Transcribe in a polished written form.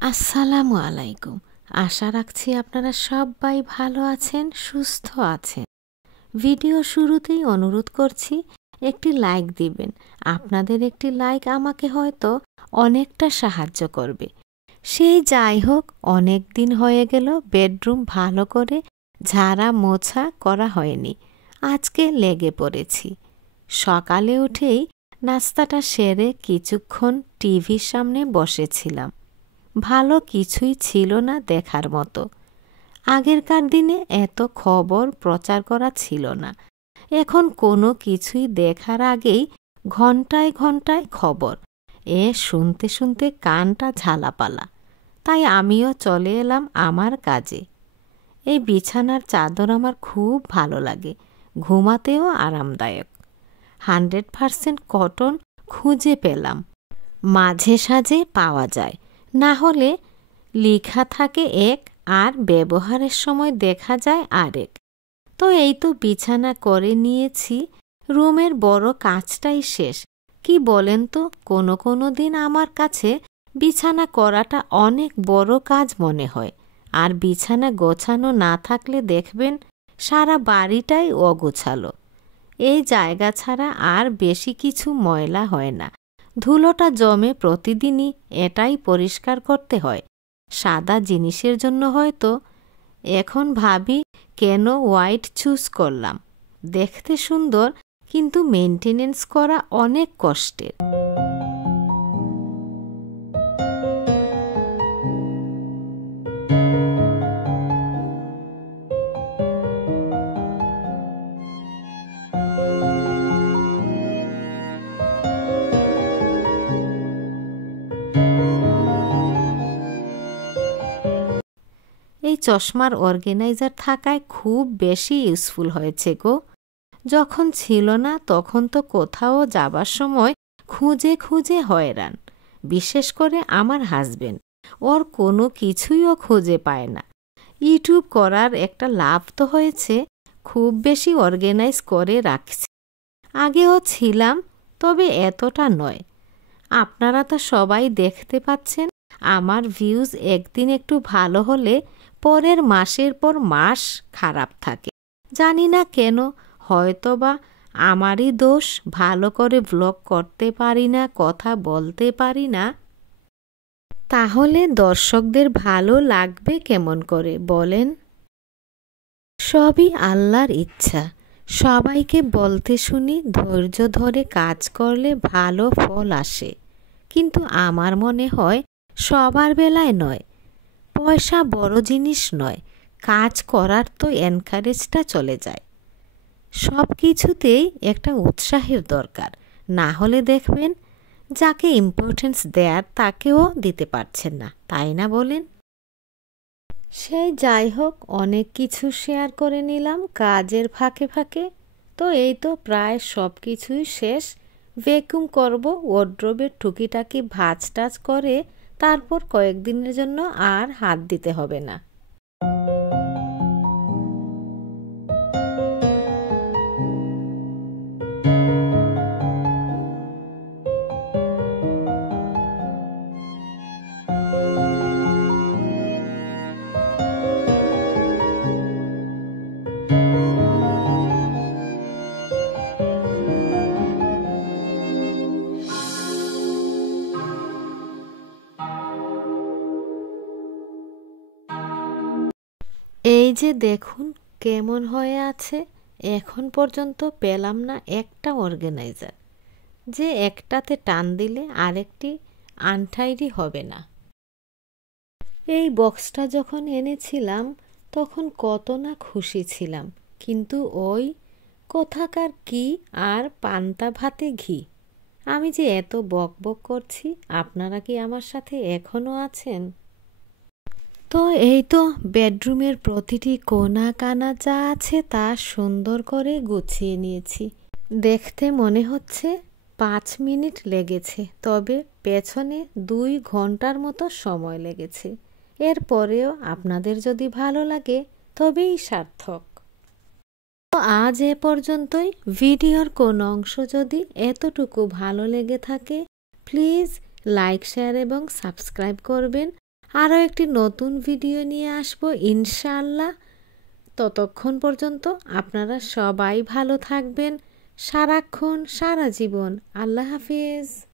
আসসালামু আলাইকুম। আশা রাখছি আপনারা সবাই ভালো আছেন, সুস্থ আছেন। ভিডিও শুরুতেই অনুরোধ করছি একটি লাইক দিবেন। আপনাদের একটি লাইক আমাকে হয়তো অনেকটা সাহায্য করবে। সেই যাই হোক, অনেক দিন হয়ে গেল বেডরুম ভালো করে ঝাড়া মোছা করা হয়নি। আজকে লেগে পড়েছি। সকালে উঠেই নাস্তাটা সেরে কিছুক্ষণ টিভির সামনে বসেছিলাম। ভালো কিছুই ছিল না দেখার মতো। আগেরকার দিনে এত খবর প্রচার করা ছিল না। এখন কোনো কিছুই দেখার আগেই ঘন্টায় ঘন্টায় খবর। শুনতে শুনতে কানটা ঝালাপালা। তাই আমিও চলে এলাম আমার কাজে। এই বিছানার চাদর আমার খুব ভালো লাগে, ঘুমাতেও আরামদায়ক। 100% কটন খুঁজে পেলাম। মাঝে সাঝে পাওয়া যায়, না হলে লেখা থাকে এক আর ব্যবহারের সময় দেখা যায় আরেক। তো এই তো বিছানা করে নিয়েছি, রুমের বড় কাজটাই শেষ। কি বলেন তো, কোনো দিন আমার কাছে বিছানা করাটা অনেক বড় কাজ মনে হয়। আর বিছানা গোছানো না থাকলে দেখবেন সারা বাড়িটাই অগোছালো। এই জায়গা ছাড়া আর বেশি কিছু ময়লা হয় না। ধুলোটা জমে প্রতিদিনই এটাই পরিষ্কার করতে হয়। সাদা জিনিসের জন্য হয়তো। এখন ভাবি কেন হোয়াইট চুজ করলাম। দেখতে সুন্দর, কিন্তু মেনটেনেন্স করা অনেক কষ্টের। এই চশমার অর্গানাইজার থাকায় খুব বেশি ইউজফুল হয়েছে গো। যখন ছিল না তখন তো কোথাও যাবার সময় খুঁজে খুঁজে হয়রান। বিশেষ করে আমার হাজবেন্ড, ওর কোনো কিছুই ও খুঁজে পায় না। ইউটিউব করার একটা লাভ তো হয়েছে, খুব বেশি অর্গানাইজ করে রাখছি। আগেও ছিলাম, তবে এতটা নয়। আপনারা তো সবাই দেখতে পাচ্ছেন, আমার ভিউজ একদিন একটু ভালো হলে পরের মাসের পর মাস খারাপ থাকে। জানি না কেন, হয়তোবা আমারই দোষ। ভালো করে ব্লগ করতে পারি না, কথা বলতে পারি না। তাহলে দর্শকদের ভালো লাগবে কেমন করে বলেন? সবই আল্লাহর ইচ্ছা। সবাইকে বলতে শুনি ধৈর্য ধরে কাজ করলে ভালো ফল আসে, কিন্তু আমার মনে হয় সবার বেলায় নয়। পয়সা বড় জিনিস নয়, কাজ করার তো এনকারেজটা চলে যায়। সব কিছুতেই একটা উৎসাহের দরকার, না হলে দেখবেন যাকে ইম্পর্টেন্স দেয়ার তাকেও দিতে পারছেন না, তাই না বলেন? সেই যাই হোক, অনেক কিছু শেয়ার করে নিলাম কাজের ফাঁকে ফাঁকে। তো এই তো প্রায় সব কিছুই শেষ। ভ্যাকুম করব, ওয়ার্ড্রোবের টুকিটাকি ভাঁজ টাজ করে তারপর কয়েকদিনের জন্য আর হাত দিতে হবে না। এই যে দেখুন কেমন হয়ে আছে। এখন পর্যন্ত পেলাম না একটা অর্গানাইজার যে একটাতে টান দিলে আরেকটি আনটাইডি হবে না। এই বক্সটা যখন এনেছিলাম তখন কত না খুশি ছিলাম, কিন্তু ওই কোথাকার কি আর পান্তা ভাতে ঘি। আমি যে এত বক বক করছি, আপনারা কি আমার সাথে এখনো আছেন? তো এই তো বেডরুমের প্রতিটি কোণা কানা যা আছে তা সুন্দর করে গুছিয়ে নিয়েছি। দেখতে মনে হচ্ছে 5 মিনিট লেগেছে, তবে পেছনে 2 ঘন্টার মতো সময় লেগেছে। এরপরেও আপনাদের যদি ভালো লাগে তবেই সার্থক। তো আজ এ পর্যন্তই। ভিডিওর কোনো অংশ যদি এতটুকু ভালো লেগে থাকে প্লিজ লাইক, শেয়ার এবং সাবস্ক্রাইব করবেন। আরও একটি নতুন ভিডিও নিয়ে আসবো ইনশাআল্লাহ। ততক্ষণ পর্যন্ত আপনারা সবাই ভালো থাকবেন সারাক্ষণ সারা জীবন। আল্লাহ হাফিজ।